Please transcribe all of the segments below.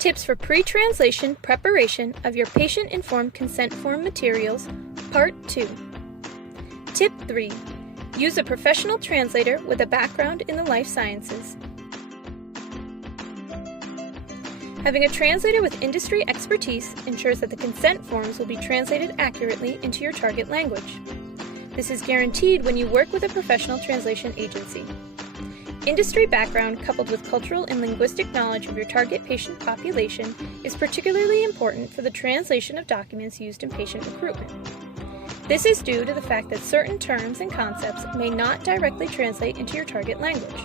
Tips for Pre-Translation Preparation of Your Patient-Informed Consent Form Materials, Part 2. Tip 3. Use a professional translator with a background in the life sciences. Having a translator with industry expertise ensures that the consent forms will be translated accurately into your target language. This is guaranteed when you work with a professional translation agency. Industry background coupled with cultural and linguistic knowledge of your target patient population is particularly important for the translation of documents used in patient recruitment. This is due to the fact that certain terms and concepts may not directly translate into your target language.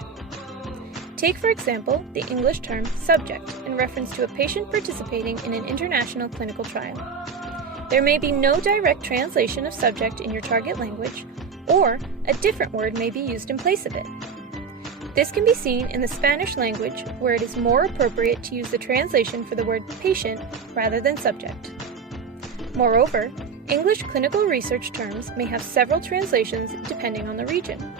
Take, for example, the English term subject in reference to a patient participating in an international clinical trial. There may be no direct translation of subject in your target language, or a different word may be used in place of it. This can be seen in the Spanish language, where it is more appropriate to use the translation for the word patient rather than subject. Moreover, English clinical research terms may have several translations depending on the region.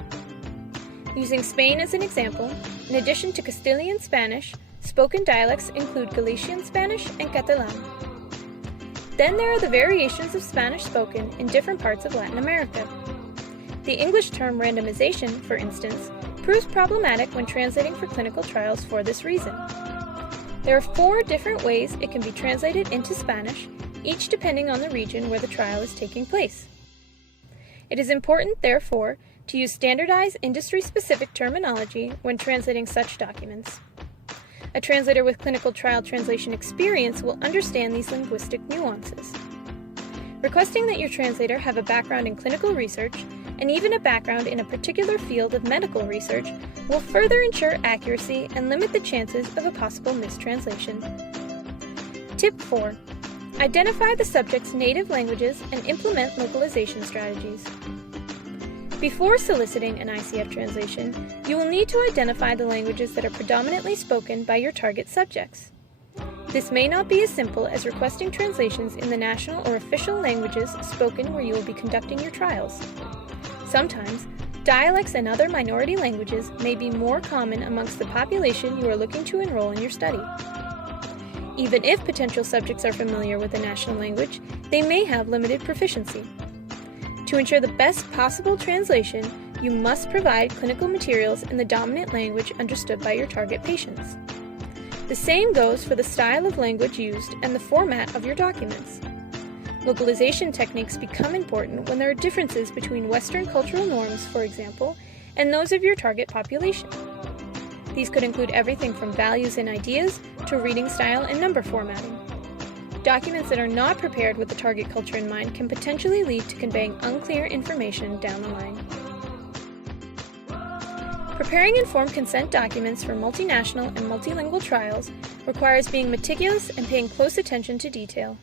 Using Spain as an example, in addition to Castilian Spanish, spoken dialects include Galician Spanish and Catalan. Then there are the variations of Spanish spoken in different parts of Latin America. The English term randomization, for instance, proves problematic when translating for clinical trials for this reason. There are 4 different ways it can be translated into Spanish, each depending on the region where the trial is taking place. It is important, therefore, to use standardized industry-specific terminology when translating such documents. A translator with clinical trial translation experience will understand these linguistic nuances. Requesting that your translator have a background in clinical research and even a background in a particular field of medical research will further ensure accuracy and limit the chances of a possible mistranslation. Tip 4. Identify the subject's native languages and implement localization strategies. Before soliciting an ICF translation, you will need to identify the languages that are predominantly spoken by your target subjects. This may not be as simple as requesting translations in the national or official languages spoken where you will be conducting your trials. Sometimes, dialects and other minority languages may be more common amongst the population you are looking to enroll in your study. Even if potential subjects are familiar with the national language, they may have limited proficiency. To ensure the best possible translation, you must provide clinical materials in the dominant language understood by your target patients. The same goes for the style of language used and the format of your documents. Localization techniques become important when there are differences between Western cultural norms, for example, and those of your target population. These could include everything from values and ideas to reading style and number formatting. Documents that are not prepared with the target culture in mind can potentially lead to conveying unclear information down the line. Preparing informed consent documents for multinational and multilingual trials requires being meticulous and paying close attention to detail.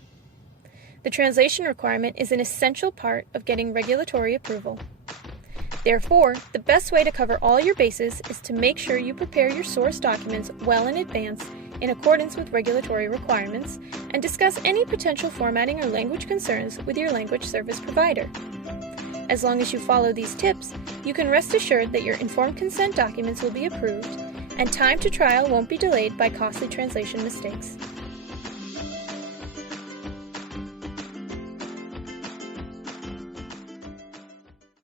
The translation requirement is an essential part of getting regulatory approval. Therefore, the best way to cover all your bases is to make sure you prepare your source documents well in advance in accordance with regulatory requirements and discuss any potential formatting or language concerns with your language service provider. As long as you follow these tips, you can rest assured that your informed consent documents will be approved and time to trial won't be delayed by costly translation mistakes.